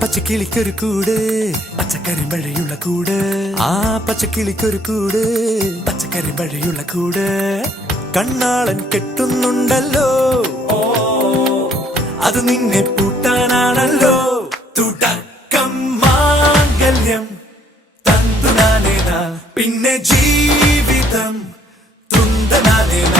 പച്ചക്കിളിക്കൊരു കൂട് പച്ചക്കരിമ്പഴയുള്ള കൂട് ആ പച്ചക്കിളിക്കൊരു കൂട് പച്ചക്കരിമ്പഴയുള്ള കൂട് കണ്ണാളൻ കെട്ടുന്നുണ്ടല്ലോ അത് നിന്നെ പൂട്ടാനാണല്ലോ തുടക്കം മാംഗല്യം തന്തുനാനേന പിന്നെ ജീവിതം തുന്തനാനേന